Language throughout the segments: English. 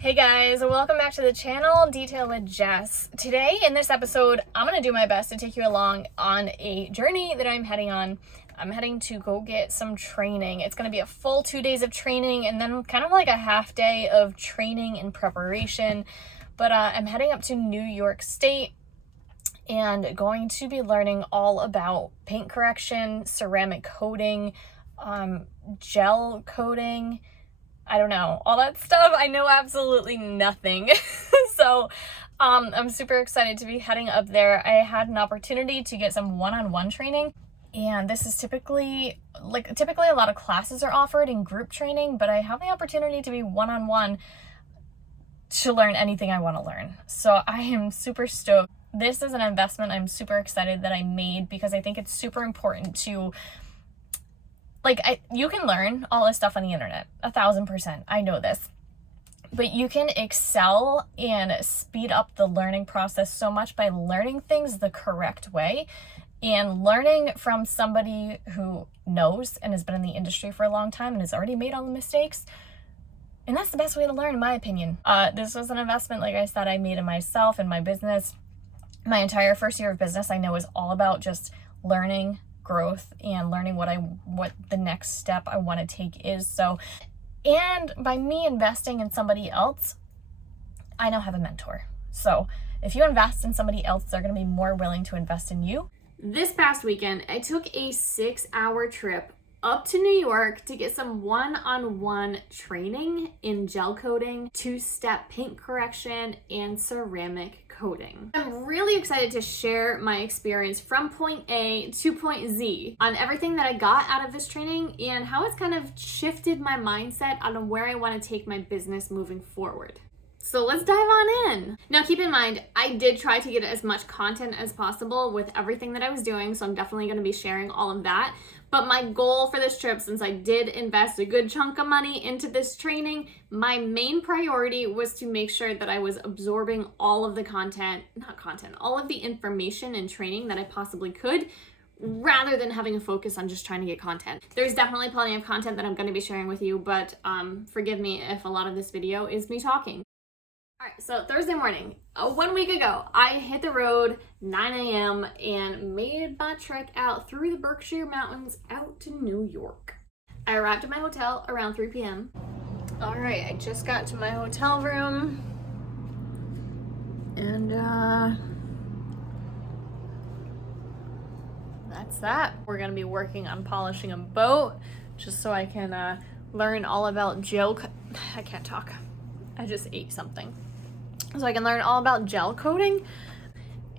Hey guys, welcome back to the channel, Detail with Jess. Today in this episode, I'm gonna do my best to take you along on a journey that I'm heading on. I'm heading to go get some training. It's gonna be a full 2 days of training and then kind of like a half day of training and preparation. But I'm heading up to New York State and going to be learning all about paint correction, ceramic coating, gel coating, I don't know, all that stuff. I know absolutely nothing. So I'm super excited to be heading up there. I had an opportunity to get some one-on-one training, and this is typically a lot of classes are offered in group training, but I have the opportunity to be one-on-one to learn anything I want to learn. So I am super stoked. This is an investment I'm super excited that I made because I think it's super important to you can learn all this stuff on the internet, 1000%. I know this. But you can excel and speed up the learning process so much by learning things the correct way and learning from somebody who knows and has been in the industry for a long time and has already made all the mistakes. And that's the best way to learn, in my opinion. This was an investment, like I said, I made in myself and my business. My entire first year of business, I know, is all about just learning, growth, and learning what the next step I want to take is. So, and by me investing in somebody else, I now have a mentor. So if you invest in somebody else, they're going to be more willing to invest in you. This past weekend, I took a 6-hour trip up to New York to get some one-on-one training in gel coating, 2-step paint correction, and ceramic coating. I'm really excited to share my experience from point A to point Z on everything that I got out of this training and how it's kind of shifted my mindset on where I want to take my business moving forward. So let's dive on in. Now keep in mind, I did try to get as much content as possible with everything that I was doing, so I'm definitely going to be sharing all of that. But my goal for this trip, since I did invest a good chunk of money into this training, my main priority was to make sure that I was absorbing all of the all of the information and training that I possibly could, rather than having a focus on just trying to get content. There's definitely plenty of content that I'm going to be sharing with you, but forgive me if a lot of this video is me talking. All right, so Thursday morning, 1 week ago, I hit the road 9 a.m. and made my trek out through the Berkshire Mountains out to New York. I arrived at my hotel around 3 p.m. All right, I just got to my hotel room and that's that. We're gonna be working on polishing a boat just so I can learn all about I can't talk. I just ate something. So I can learn all about gel coating,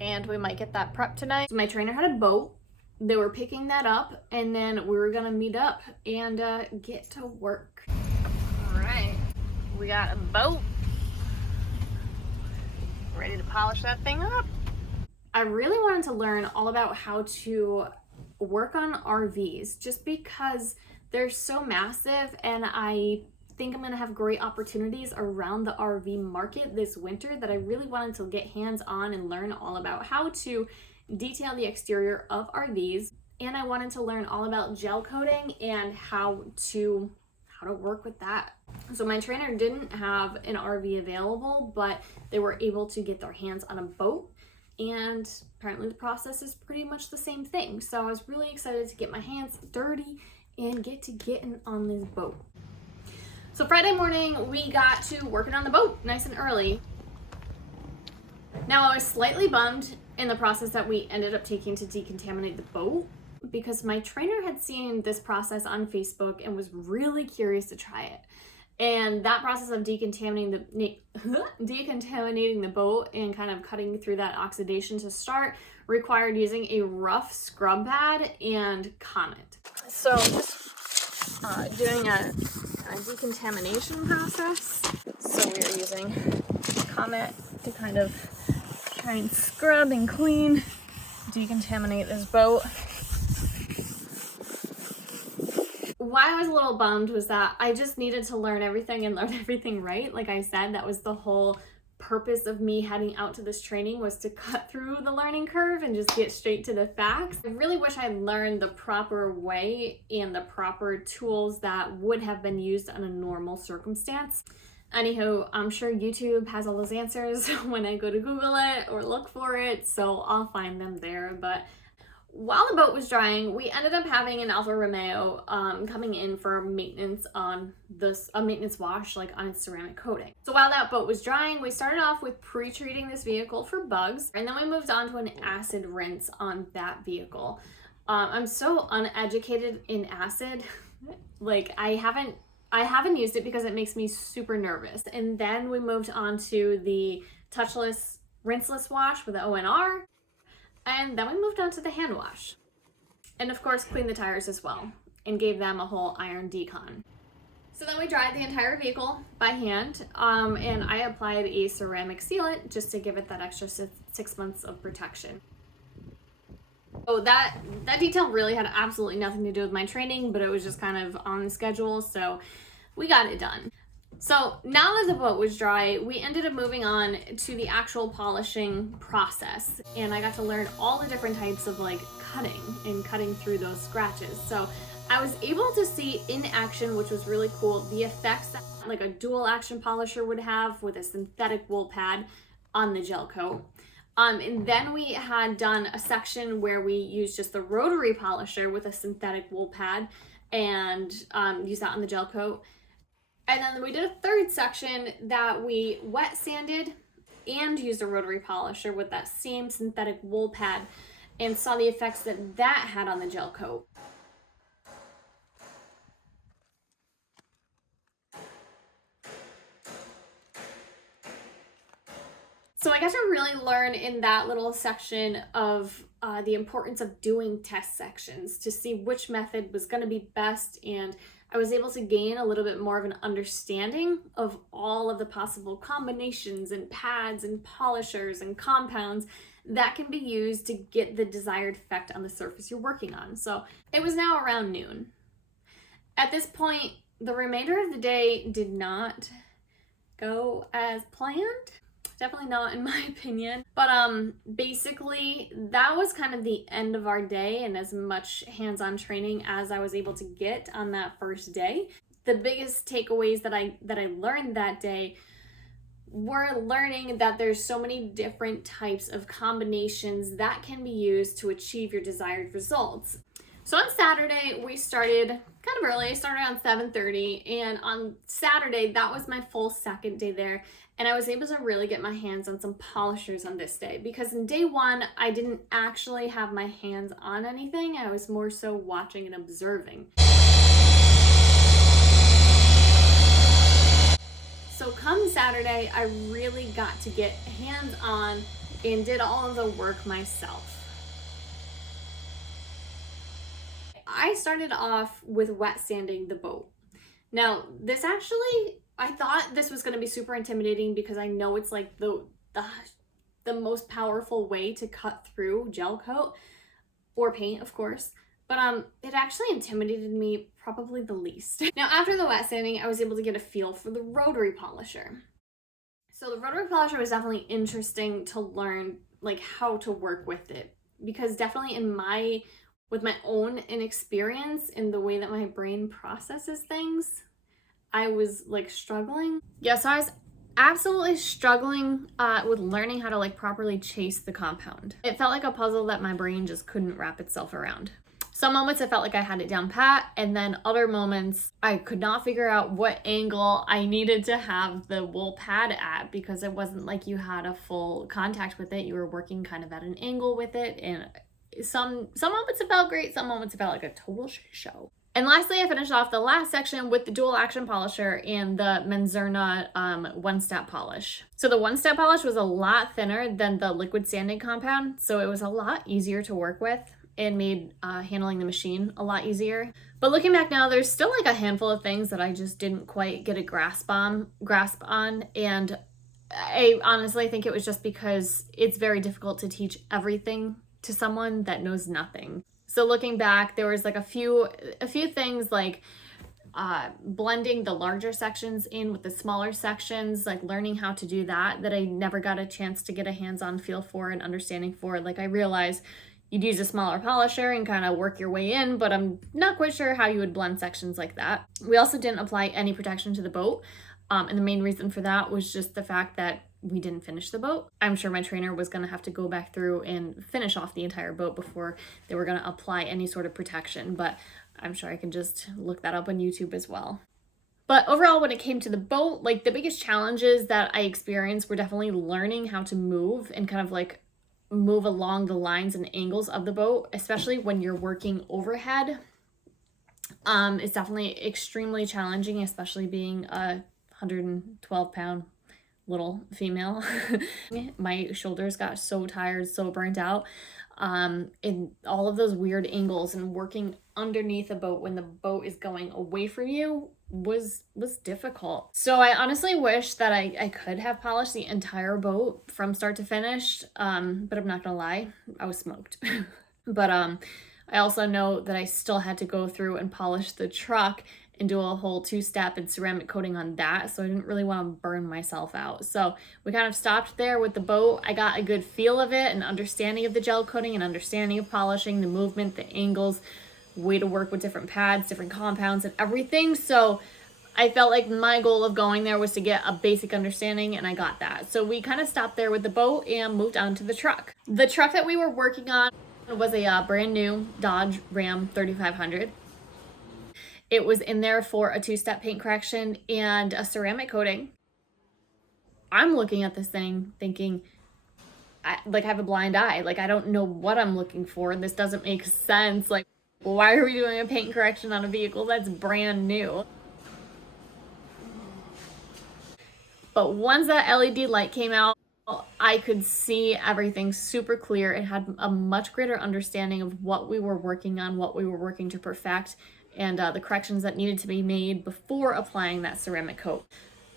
and we might get that prepped tonight. So my trainer had a boat. They were picking that up, and then we were gonna meet up and get to work. All right, we got a boat. Ready to polish that thing up. I really wanted to learn all about how to work on RVs just because they're so massive, and I think I'm gonna have great opportunities around the RV market this winter that I really wanted to get hands-on and learn all about how to detail the exterior of RVs. And I wanted to learn all about gel coating and how to work with that. So my trainer didn't have an RV available, but they were able to get their hands on a boat, and apparently the process is pretty much the same thing. So I was really excited to get my hands dirty and get to getting on this boat. So Friday morning, we got to working on the boat nice and early. Now I was slightly bummed in the process that we ended up taking to decontaminate the boat because my trainer had seen this process on Facebook and was really curious to try it. And that process of decontaminating the boat and kind of cutting through that oxidation to start required using a rough scrub pad and Comet. So doing a decontamination process. So we are using Comet to kind of try and scrub and clean, decontaminate this boat. Why I was a little bummed was that I just needed to learn everything right. Like I said, that was the whole purpose of me heading out to this training, was to cut through the learning curve and just get straight to the facts. I really wish I learned the proper way and the proper tools that would have been used in a normal circumstance. Anywho, I'm sure YouTube has all those answers when I go to Google it or look for it, so I'll find them there. But while the boat was drying, we ended up having an Alfa Romeo coming in for maintenance on this, a maintenance wash, like on its ceramic coating. So while that boat was drying, we started off with pre-treating this vehicle for bugs, and then we moved on to an acid rinse on that vehicle. I'm so uneducated in acid. Like I haven't used it because it makes me super nervous. And then we moved on to the touchless rinseless wash with the ONR. And then we moved on to the hand wash. And of course, cleaned the tires as well and gave them a whole iron decon. So then we dried the entire vehicle by hand, and I applied a ceramic sealant just to give it that extra 6 months of protection. So that detail really had absolutely nothing to do with my training, but it was just kind of on the schedule, so we got it done. So now that the boat was dry, we ended up moving on to the actual polishing process, and I got to learn all the different types of like cutting through those scratches. So I was able to see in action, which was really cool, the effects that like a dual action polisher would have with a synthetic wool pad on the gel coat. And then we had done a section where we used just the rotary polisher with a synthetic wool pad and used that on the gel coat. And then we did a third section that we wet sanded and used a rotary polisher with that same synthetic wool pad and saw the effects that that had on the gel coat. So I got to really learn in that little section of the importance of doing test sections to see which method was going to be best, and I was able to gain a little bit more of an understanding of all of the possible combinations and pads and polishers and compounds that can be used to get the desired effect on the surface you're working on. So it was now around noon. At this point, the remainder of the day did not go as planned. Definitely not in my opinion. But basically that was kind of the end of our day and as much hands-on training as I was able to get on that first day. The biggest takeaways that I learned that day were learning that there's so many different types of combinations that can be used to achieve your desired results. So on Saturday, we started kind of early. I started around 7:30, and on Saturday, that was my full second day there, and I was able to really get my hands on some polishers on this day, because in day one, I didn't actually have my hands on anything. I was more so watching and observing. So come Saturday, I really got to get hands on and did all of the work myself. I started off with wet sanding the boat. Now, this actually, I thought this was going to be super intimidating because I know it's like the most powerful way to cut through gel coat or paint, of course. But it actually intimidated me probably the least. Now, after the wet sanding, I was able to get a feel for the rotary polisher. So the rotary polisher was definitely interesting to learn like how to work with it, because definitely with my own inexperience in the way that my brain processes things, I was like struggling. Yeah, so I was absolutely struggling with learning how to like properly chase the compound. It felt like a puzzle that my brain just couldn't wrap itself around. Some moments I felt like I had it down pat, and then other moments I could not figure out what angle I needed to have the wool pad at, because it wasn't like you had a full contact with it. You were working kind of at an angle with it, and some moments it felt great, some moments it felt like a total shit show. And lastly, I finished off the last section with the dual action polisher and the Menzerna one-step polish. So the one-step polish was a lot thinner than the liquid sanding compound, so it was a lot easier to work with and made handling the machine a lot easier. But looking back now, there's still like a handful of things that I just didn't quite get a grasp on, and I honestly think it was just because it's very difficult to teach everything to someone that knows nothing. So looking back, there was like a few things like blending the larger sections in with the smaller sections, like learning how to do that I never got a chance to get a hands-on feel for and understanding for. Like I realized you'd use a smaller polisher and kind of work your way in, but I'm not quite sure how you would blend sections like that. We also didn't apply any protection to the boat. And the main reason for that was just the fact that we didn't finish the boat. I'm sure my trainer was going to have to go back through and finish off the entire boat before they were going to apply any sort of protection, but I'm sure I can just look that up on YouTube as well. But overall, when it came to the boat, like the biggest challenges that I experienced were definitely learning how to move and kind of like move along the lines and angles of the boat, especially when you're working overhead. It's definitely extremely challenging, especially being a 112-pound little female. My shoulders got so tired, so burnt out. In all of those weird angles and working underneath a boat when the boat is going away from you was difficult. So I honestly wish that I could have polished the entire boat from start to finish, but I'm not gonna lie, I was smoked. But I also know that I still had to go through and polish the truck and do a whole 2-step and ceramic coating on that, so I didn't really want to burn myself out. So we kind of stopped there with the boat. I got a good feel of it, an understanding of the gel coating, an understanding of polishing, the movement, the angles, way to work with different pads, different compounds, and everything. So I felt like my goal of going there was to get a basic understanding, and I got that. So we kind of stopped there with the boat and moved on to the truck. The truck that we were working on was a brand new Dodge Ram 3500. It was in there for a 2-step paint correction and a ceramic coating. I'm looking at this thing thinking, I have a blind eye. Like, I don't know what I'm looking for. This doesn't make sense. Like, why are we doing a paint correction on a vehicle that's brand new? But once that LED light came out, I could see everything super clear and had a much greater understanding of what we were working on, what we were working to perfect, and the corrections that needed to be made before applying that ceramic coat.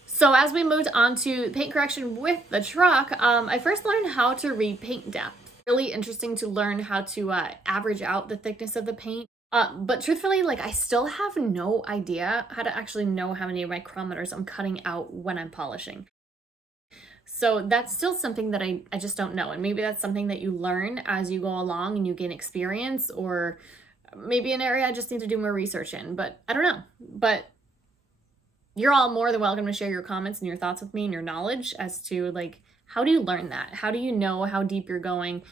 So as we moved on to paint correction with the truck, I first learned how to read paint depth. Really interesting to learn how to average out the thickness of the paint. But truthfully, like, I still have no idea how to actually know how many micrometers I'm cutting out when I'm polishing. So that's still something that I just don't know. And maybe that's something that you learn as you go along and you gain experience, or maybe an area I just need to do more research in, but I don't know. But you're all more than welcome to share your comments and your thoughts with me and your knowledge as to, like, how do you learn that? How do you know how deep you're going?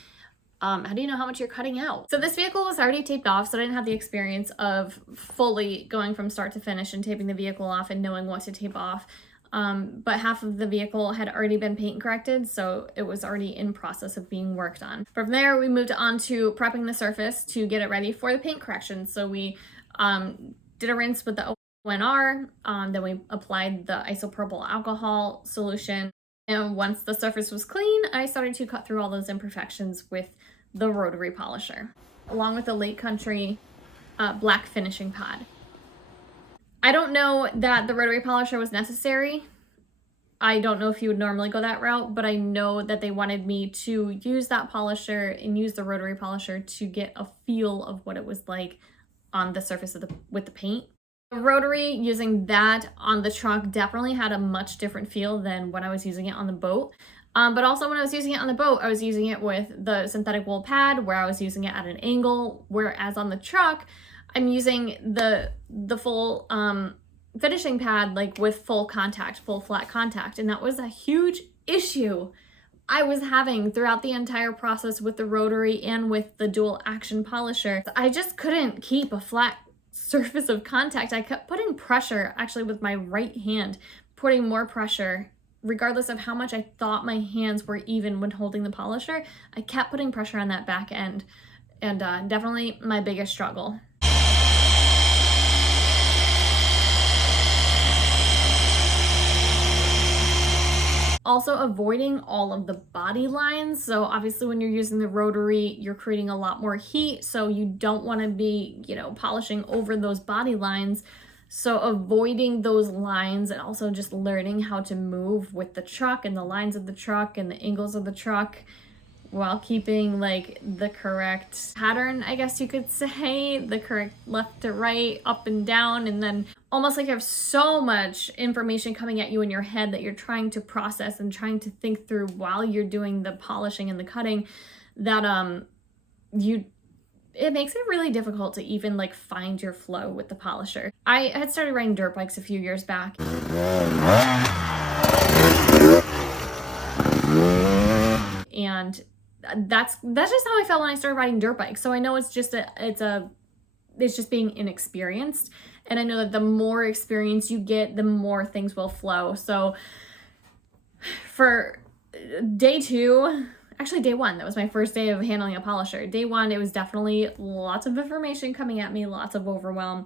How do you know how much you're cutting out? So this vehicle was already taped off, so I didn't have the experience of fully going from start to finish and taping the vehicle off and knowing what to tape off. But half of the vehicle had already been paint corrected, so it was already in process of being worked on. From there, we moved on to prepping the surface to get it ready for the paint correction. So we did a rinse with the ONR, then we applied the isopropyl alcohol solution. And once the surface was clean, I started to cut through all those imperfections with the rotary polisher, along with the Lake Country black finishing pad. I don't know that the rotary polisher was necessary. I don't know if you would normally go that route, but I know that they wanted me to use that polisher and use the rotary polisher to get a feel of what it was like on the surface of with the paint. The rotary, using that on the truck, definitely had a much different feel than when I was using it on the boat. But also when I was using it on the boat, I was using it with the synthetic wool pad where I was using it at an angle, whereas on the truck, I'm using the full finishing pad, like with full contact, full flat contact. And that was a huge issue I was having throughout the entire process with the rotary and with the dual action polisher. I just couldn't keep a flat surface of contact. I kept putting pressure, actually with my right hand, putting more pressure, regardless of how much I thought my hands were even when holding the polisher. I kept putting pressure on that back end, and definitely my biggest struggle. Also avoiding all of the body lines. So obviously when you're using the rotary, you're creating a lot more heat. So you don't want to be, polishing over those body lines. So avoiding those lines and also just learning how to move with the truck and the lines of the truck and the angles of the truck while keeping like the correct pattern, I guess you could say, the correct left to right, up and down, and then almost like you have so much information coming at you in your head that you're trying to process and trying to think through while you're doing the polishing and the cutting that it makes it really difficult to even like find your flow with the polisher. I had started riding dirt bikes a few years back. And that's just how I felt when I started riding dirt bikes. So I know it's just being inexperienced. And I know that the more experience you get, the more things will flow. So for day 2, actually day 1, that was my first day of handling a polisher. Day 1, it was definitely lots of information coming at me, lots of overwhelm.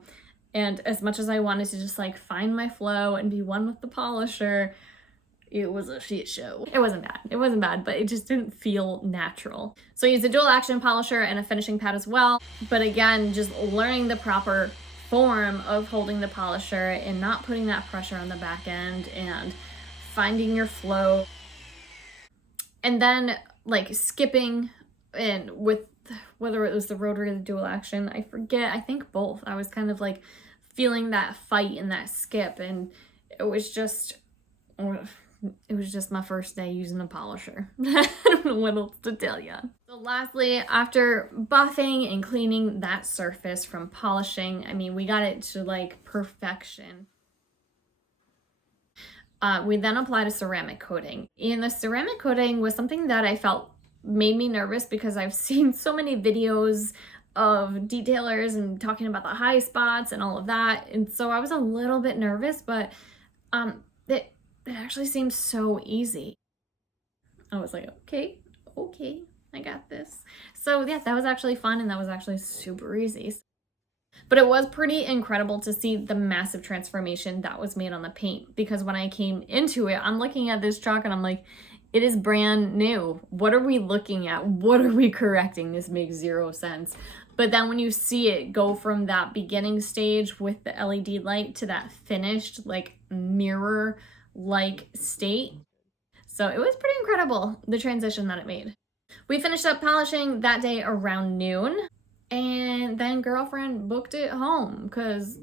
And as much as I wanted to just like find my flow and be one with the polisher, it was a shit show. It wasn't bad, but it just didn't feel natural. So I used a dual action polisher and a finishing pad as well. But again, just learning the proper form of holding the polisher and not putting that pressure on the back end and finding your flow. And then like skipping and with whether it was the rotary or the dual action, I forget, I think both. I was kind of like feeling that fight and that skip, and it was just my first day using a polisher. I don't know what else to tell you. So lastly, after buffing and cleaning that surface from polishing, I mean, we got it to like perfection. We then applied a ceramic coating. And the ceramic coating was something that I felt made me nervous because I've seen so many videos of detailers and talking about the high spots and all of that. And so I was a little bit nervous, but it actually seemed so easy. I was like, okay, I got this. So yeah, that was actually fun, and that was actually super easy. But it was pretty incredible to see the massive transformation that was made on the paint, because when I came into it, I'm looking at this chalk and I'm like, it is brand new. What are we looking at? What are we correcting? This makes zero sense. But then when you see it go from that beginning stage with the LED light to that finished like mirror-like state. So it was pretty incredible, the transition that it made. We finished up polishing that day around noon. And then girlfriend booked it home because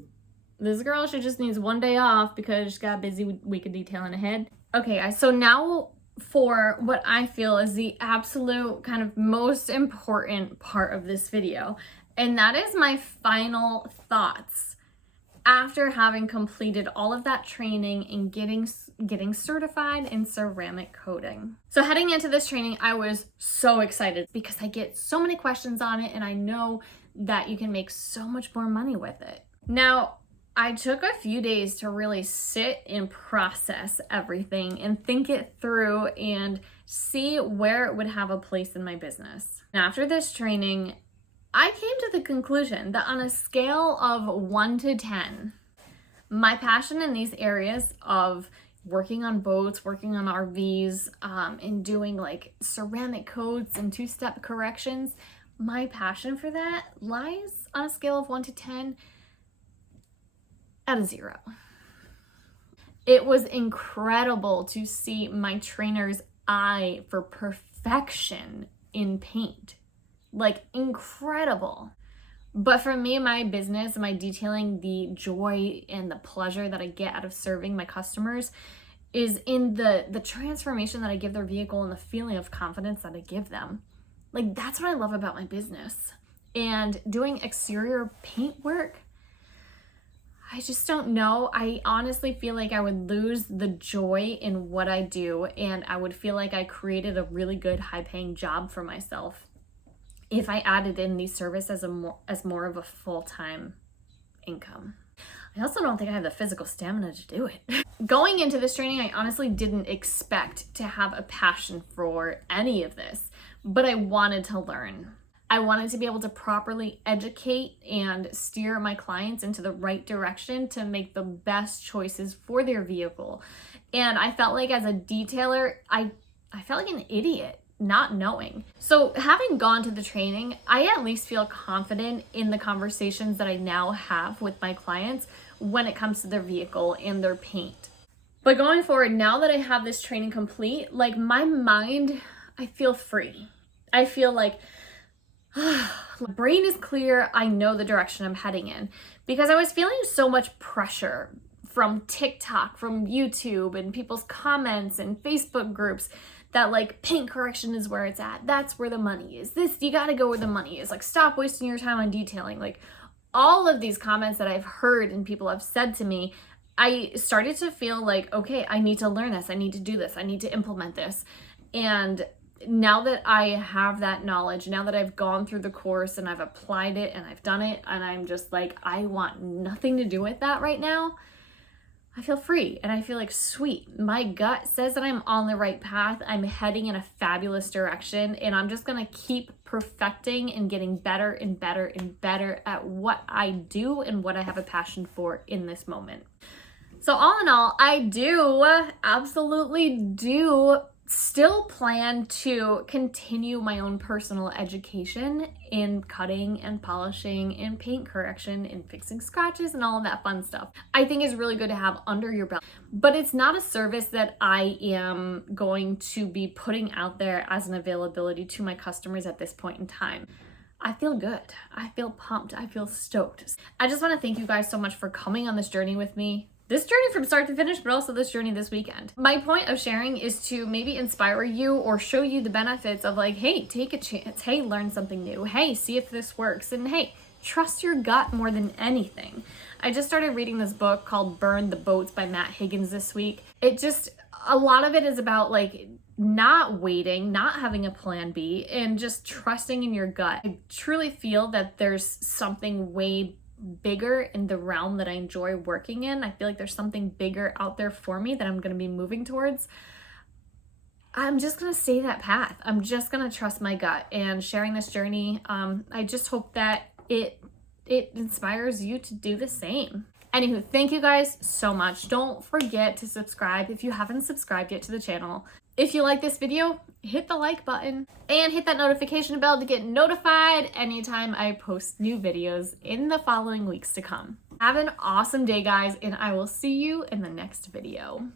this girl, she just needs one day off because she's got a busy week of detailing ahead. Okay, guys, so now for what I feel is the absolute kind of most important part of this video. And that is my final thoughts after having completed all of that training and getting certified in ceramic coating. So heading into this training, I was so excited because I get so many questions on it, and I know that you can make so much more money with it. Now, I took a few days to really sit and process everything and think it through and see where it would have a place in my business. And after this training, I came to the conclusion that on a scale of 1 to 10, my passion in these areas of working on boats, working on RVs, and doing like ceramic coats and 2-step corrections, my passion for that lies on a scale of 1 to 10 at a 0. It was incredible to see my trainer's eye for perfection in paint. Like, incredible. But for me, my business, my detailing, the joy and the pleasure that I get out of serving my customers is in the transformation that I give their vehicle and the feeling of confidence that I give them. Like, that's what I love about my business. And doing exterior paint work, I just don't know. I honestly feel like I would lose the joy in what I do, and I would feel like I created a really good high-paying job for myself if I added in these services as more of a full-time income. I also don't think I have the physical stamina to do it. Going into this training, I honestly didn't expect to have a passion for any of this, but I wanted to learn. I wanted to be able to properly educate and steer my clients into the right direction to make the best choices for their vehicle. And I felt like as a detailer, I felt like an idiot not knowing. So having gone to the training, I at least feel confident in the conversations that I now have with my clients when it comes to their vehicle and their paint. But going forward, now that I have this training complete, like my mind, I feel free. I feel like my brain is clear. I know the direction I'm heading in, because I was feeling so much pressure from TikTok, from YouTube, and people's comments and Facebook groups that like paint correction is where it's at. That's where the money is. You gotta go where the money is. Like, stop wasting your time on detailing. Like, all of these comments that I've heard and people have said to me, I started to feel like, okay, I need to learn this. I need to do this. I need to implement this. And now that I have that knowledge, now that I've gone through the course and I've applied it and I've done it, and I'm just like, I want nothing to do with that right now, I feel free and I feel like, sweet. My gut says that I'm on the right path. I'm heading in a fabulous direction, and I'm just gonna keep perfecting and getting better and better and better at what I do and what I have a passion for in this moment. So all in all, I absolutely do still plan to continue my own personal education in cutting and polishing and paint correction and fixing scratches and all of that fun stuff. I think is really good to have under your belt, but it's not a service that I am going to be putting out there as an availability to my customers at this point in time. I feel good. I feel pumped. I feel stoked. I just want to thank you guys so much for coming on this journey with me. This journey from start to finish, but also this journey this weekend. My point of sharing is to maybe inspire you or show you the benefits of like, hey, take a chance. Hey, learn something new. Hey, see if this works. And hey, trust your gut more than anything. I just started reading this book called Burn the Boats by Matt Higgins this week. A lot of it is about like not waiting, not having a plan B, and just trusting in your gut. I truly feel that there's something way bigger in the realm that I enjoy working in. I feel like there's something bigger out there for me that I'm going to be moving towards. I'm just going to stay that path. I'm just going to trust my gut and sharing this journey. I just hope that it inspires you to do the same. Anywho, thank you guys so much. Don't forget to subscribe if you haven't subscribed yet to the channel. If you like this video, hit the like button and hit that notification bell to get notified anytime I post new videos in the following weeks to come. Have an awesome day, guys, and I will see you in the next video.